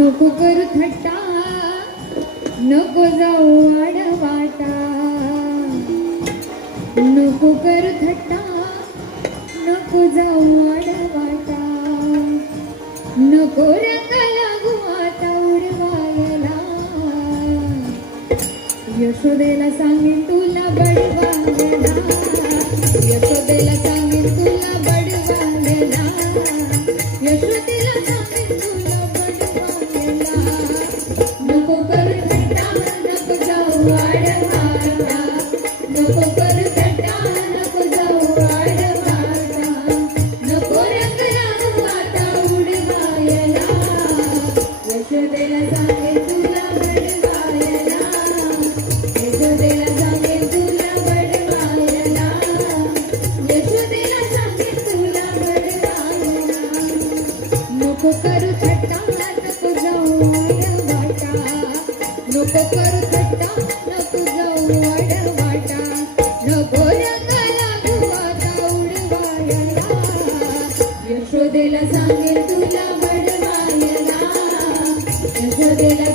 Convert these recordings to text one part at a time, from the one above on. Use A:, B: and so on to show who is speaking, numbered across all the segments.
A: नको करू थट्टा नको जाऊ आडवाटा. नको करू थट्टा नको जाऊ आडवाटा. नको रंग लागू आता उडवायला. यशोदेला सांगेन तुला बडवायला. यशोदेला सांगेन तुला बडवायला. Thank you.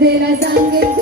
A: दिल संग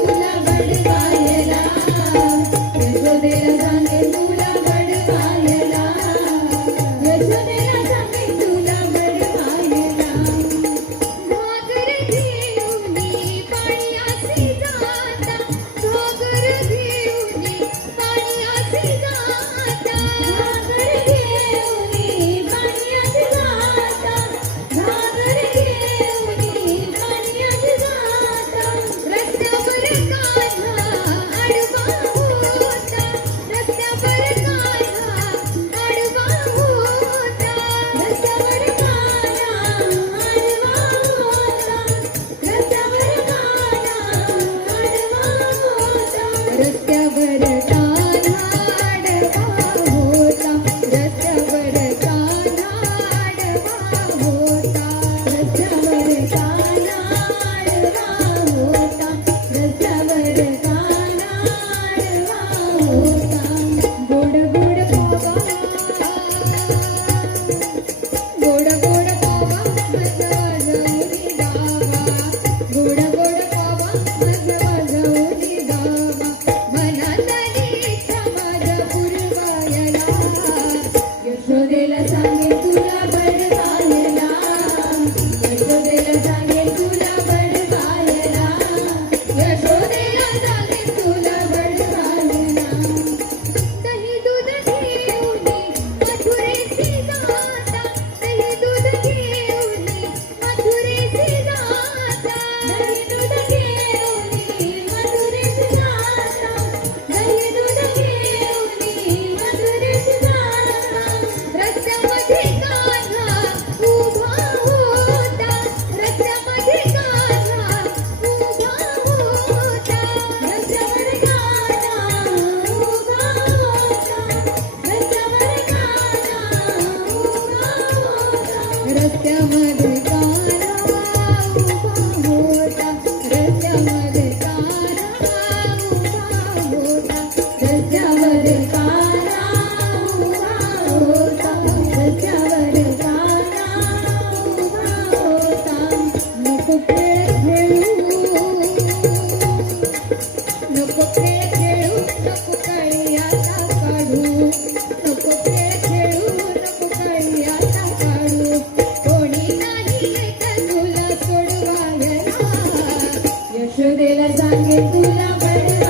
A: जाके दिला बड़ा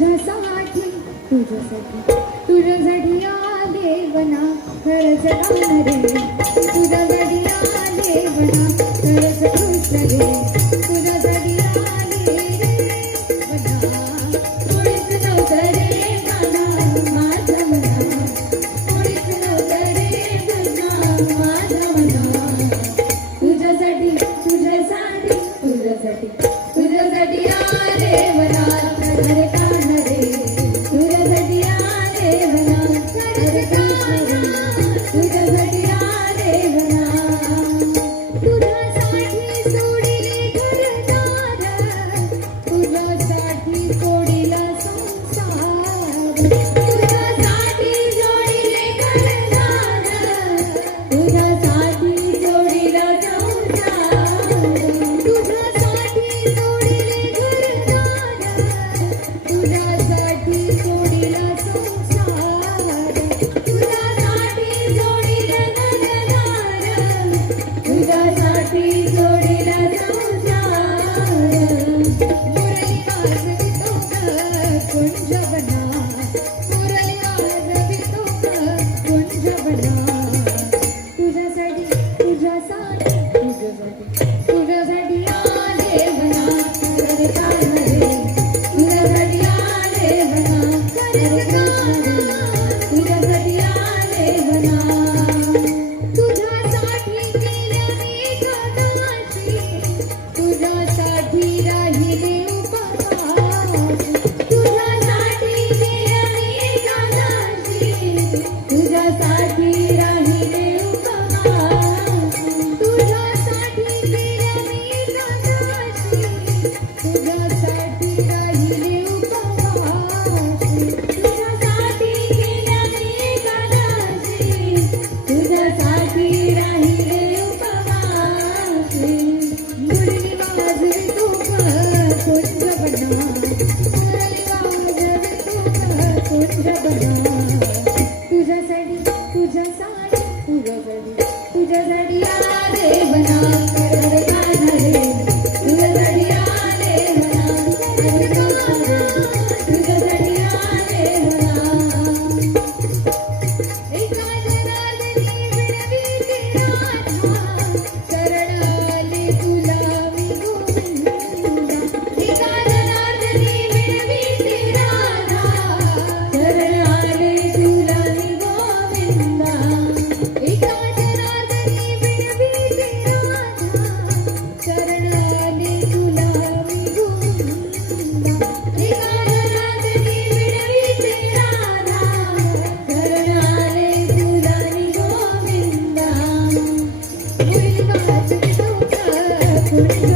A: तुझ्यासाठी तुझ्यासाठी तुझ्यासाठी या देवना खरंच काम रे. तुझ्यासाठी या देवना खरंच खुश रे Thank. Thank you. Thank you.